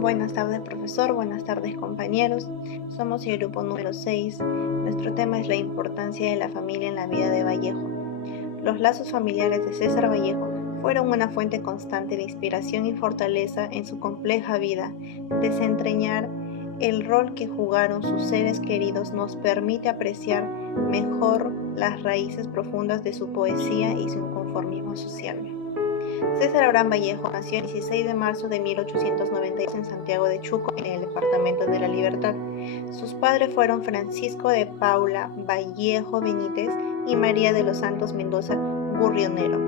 Buenas tardes, profesor. Buenas tardes, compañeros. Somos el grupo número 6. Nuestro tema es la importancia de la familia en la vida de Vallejo. Los lazos familiares de César Vallejo fueron una fuente constante de inspiración y fortaleza en su compleja vida. Desentrañar el rol que jugaron sus seres queridos nos permite apreciar mejor las raíces profundas de su poesía y su inconformismo social. César Abraham Vallejo nació el 16 de marzo de 1892 en Santiago de Chuco, en el departamento de La Libertad. Sus padres fueron Francisco de Paula Vallejo Benítez y María de los Santos Mendoza Gurrionero.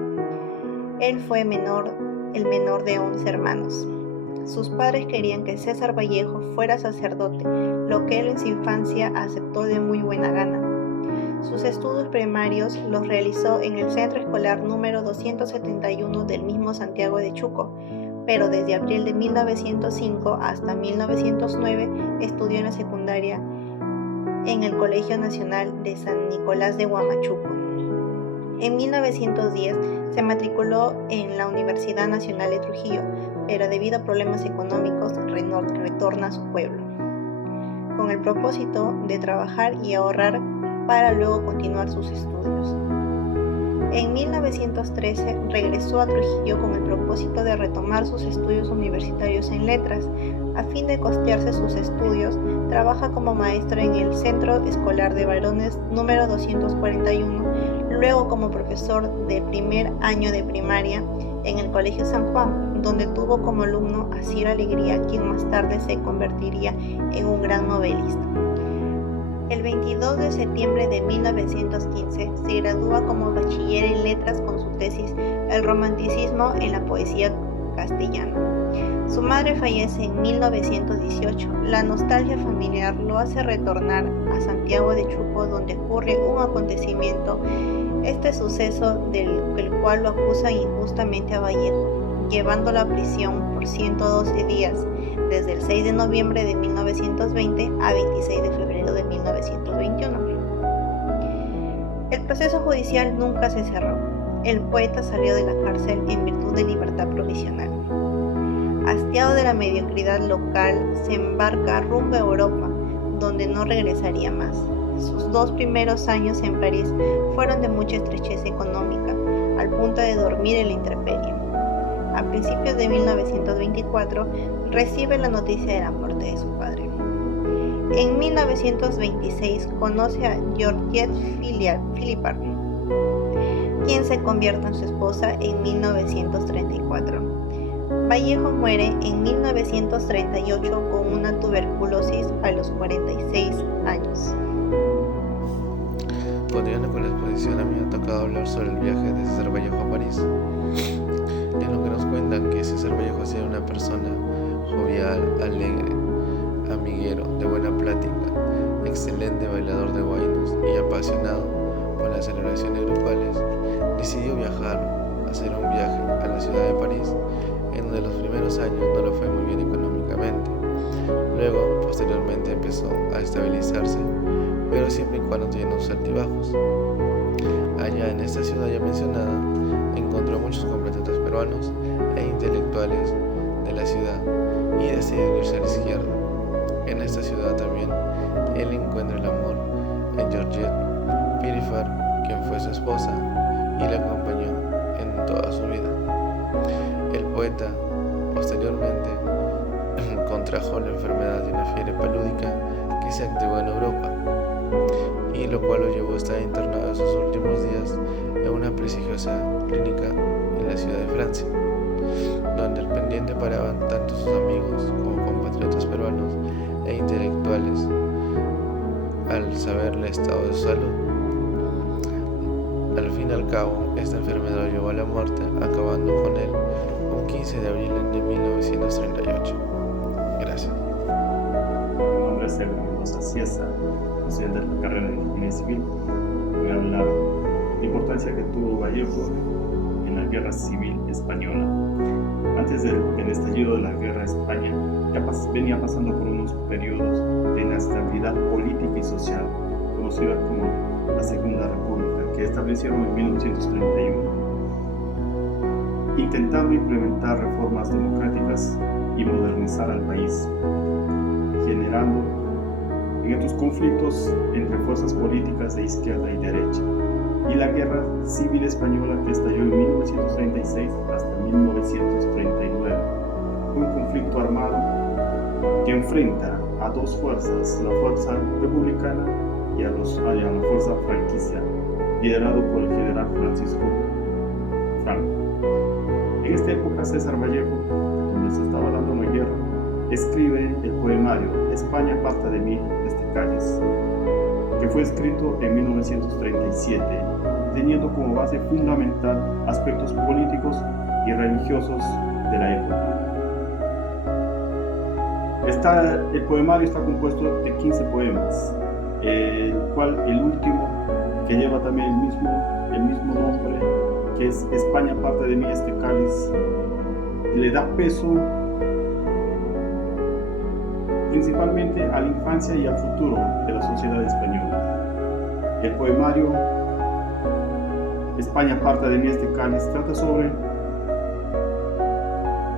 Él fue el menor de 11 hermanos. Sus padres querían que César Vallejo fuera sacerdote, lo que él en su infancia aceptó de muy buena gana. Sus estudios primarios los realizó en el centro escolar número 271 del mismo Santiago de Chuco, pero desde abril de 1905 hasta 1909 estudió en la secundaria en el Colegio Nacional de San Nicolás de Huamachuco. En 1910 se matriculó en la Universidad Nacional de Trujillo, pero debido a problemas económicos retorna a su pueblo, con el propósito de trabajar y ahorrar para luego continuar sus estudios. En 1913 regresó a Trujillo con el propósito de retomar sus estudios universitarios en letras. A fin de costearse sus estudios, trabaja como maestro en el Centro Escolar de Varones número 241, luego como profesor de primer año de primaria en el Colegio San Juan, donde tuvo como alumno a Ciro Alegría, quien más tarde se convertiría en un gran novelista. El 22 de septiembre de 1915 se gradúa como bachiller en letras con su tesis El romanticismo en la poesía castellana. Su madre fallece en 1918. La nostalgia familiar lo hace retornar a Santiago de Chuco, donde ocurre un acontecimiento, este suceso del cual lo acusan injustamente a Vallejo, llevándolo a prisión por 112 días, desde el 6 de noviembre de 1920 a 26 de febrero de 1921. El proceso judicial nunca se cerró. El poeta salió de la cárcel en virtud de libertad provisional. Hastiado de la mediocridad local, se embarca rumbo a Europa, donde no regresaría más. Sus 2 primeros años en París fueron de mucha estrechez económica, al punto de dormir en la intemperie. A principios de 1924 recibe la noticia de la muerte de su padre. En 1926 conoce a Georgette Philippard, quien se convierte en su esposa en 1934. Vallejo muere en 1938 con una tuberculosis a los 46 años. Continuando con la exposición, a mí me ha tocado hablar sobre el viaje de César Vallejo a París, en lo que nos cuentan que César Vallejo era una persona jovial, alegre, amiguero, de buena plática, excelente bailador de huaynos y apasionado por las celebraciones grupales. Decidió hacer un viaje a la ciudad de París, en donde los primeros años no lo fue muy bien económicamente. Luego, posteriormente, empezó a estabilizarse, pero siempre y cuando teniendo sus altibajos. Allá en esta ciudad ya mencionada, encontró muchos compatriotas peruanos e intelectuales de la ciudad y decidió irse a la izquierda. En esta ciudad también él encuentra el amor en Georgette Philippard, quien fue su esposa y la acompañó en toda su vida. El poeta posteriormente contrajo la enfermedad de una fiebre palúdica que se activó en Europa, y lo cual lo llevó a estar internado en sus últimos días en una prestigiosa clínica en la ciudad de Francia, donde al pendiente paraban tanto sus amigos como compatriotas peruanos e intelectuales al saber el estado de su salud. Al fin y al cabo, esta enfermedad lo llevó a la muerte, acabando con él un 15 de abril de 1938. Gracias. Mi nombre es Elmer Mendoza Ciesa, estudiante de la carrera de Ingeniería Civil. Voy a hablar de la importancia que tuvo Vallejo en la Guerra Civil Española. Antes del estallido de la Guerra, España ya venía pasando por unos periodos de inestabilidad política y social, conocida como la Segunda República, que establecieron en 1931. Intentando implementar reformas democráticas y modernizar al país, generando en estos conflictos entre fuerzas políticas de izquierda y derecha, y la Guerra Civil Española que estalló en 1936 hasta 1939, un conflicto armado que enfrenta a dos fuerzas, la fuerza republicana y a la fuerza franquista, liderado por el general Francisco Franco. En esta época César Vallejo, donde se estaba dando una guerra, escribe el poemario España aparta de mí este cáliz, que fue escrito en 1937, teniendo como base fundamental aspectos políticos y religiosos de la época. El poemario está compuesto de 15 poemas, el último, que lleva también el mismo nombre, que es España aparta de mí este cáliz, le da peso principalmente a la infancia y al futuro de la sociedad española. El poemario España aparta de mí este cáliz trata sobre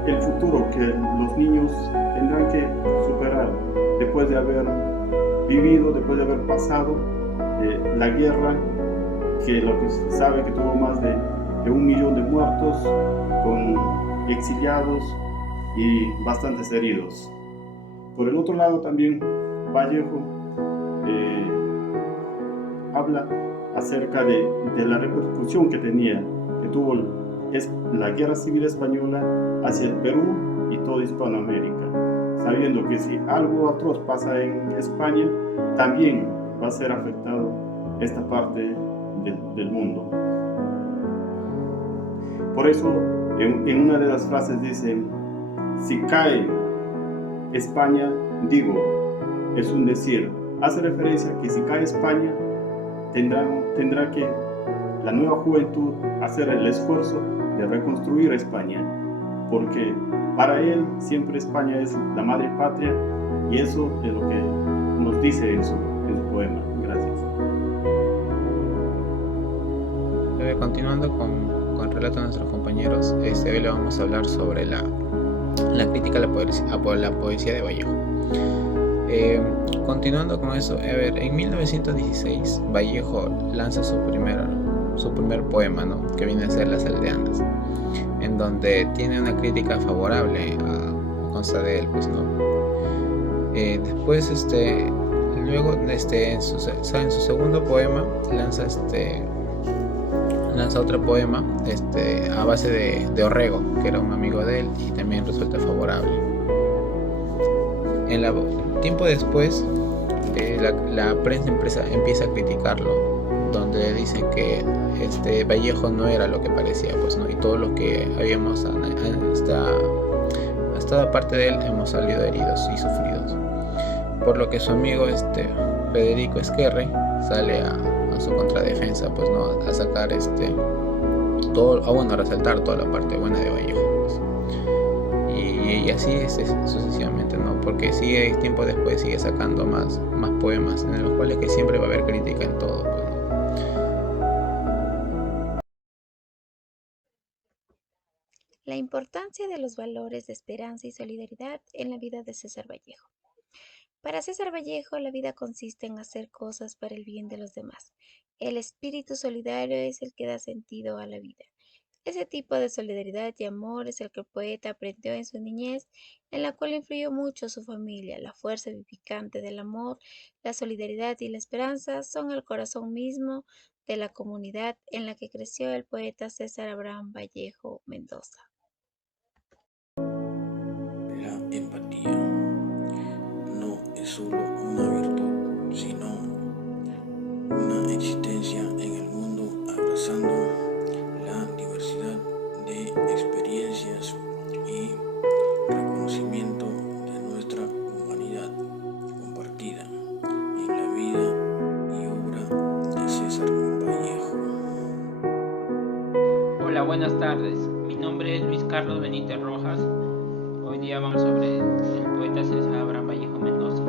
el futuro que los niños tendrán que superar después de haber vivido, después de haber pasado la guerra, que lo que se sabe que tuvo más de 1 millón de muertos, con exiliados y bastantes heridos. Por el otro lado también Vallejo habla acerca de la repercusión que tuvo la Guerra Civil Española hacia el Perú y toda Hispanoamérica, sabiendo que si algo atroz pasa en España, también va a ser afectado esta parte del mundo. Por eso, en una de las frases dice: si cae España, digo, es un decir. Hace referencia a que si cae España, tendrá que la nueva juventud hacer el esfuerzo de reconstruir España, porque para él siempre España es la madre patria, y eso es lo que nos dice en su poema. Gracias. Continuando con el relato de nuestros compañeros, hoy le vamos a hablar sobre la crítica a la poesía de Vallejo. Continuando con eso, en 1916 Vallejo lanza su primer poema, ¿no?, que viene a ser Las Aldeanas, en donde tiene una crítica favorable a consta de él, pues, ¿no? Después, luego, en su segundo poema lanza otro poema a base de Orrego, que era un amigo de él, y también resulta favorable. Tiempo después, la prensa empieza a criticarlo, donde dicen que Vallejo no era lo que parecía, pues, ¿no? Y todo lo que habíamos estado aparte de él hemos salido heridos y sufridos. Por lo que su amigo Federico Esquerre sale a su contradefensa, pues, ¿no?, a sacar a resaltar toda la parte buena de Vallejo, pues. Y así sucesivamente, ¿no? Porque tiempo después sigue sacando más poemas, en los cuales que siempre va a haber crítica en todo, pues, ¿no? La importancia de los valores de esperanza y solidaridad en la vida de César Vallejo. Para César Vallejo, la vida consiste en hacer cosas para el bien de los demás. El espíritu solidario es el que da sentido a la vida. Ese tipo de solidaridad y amor es el que el poeta aprendió en su niñez, en la cual influyó mucho su familia. La fuerza vivificante del amor, la solidaridad y la esperanza son el corazón mismo de la comunidad en la que creció el poeta César Abraham Vallejo Mendoza. La empatía no es solo una virtud, sino una existencia en el mundo, abrazando la diversidad de experiencias y reconocimiento de nuestra humanidad compartida en la vida y obra de César Vallejo. Hola, buenas tardes. Mi nombre es Luis Carlos Benítez Rojas. Hoy día vamos sobre el poeta César Abraham Vallejo Mendoza.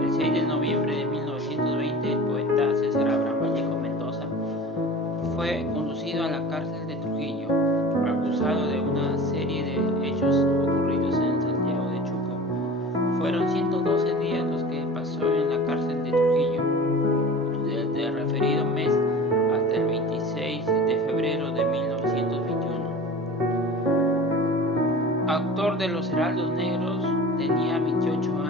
El 6 de noviembre de 1920, el poeta César Abraham Vallejo Mendoza fue conducido a la cárcel de Trujillo, acusado de una serie de hechos ocurridos en Santiago. fundador de los Heraldos Negros, tenía 28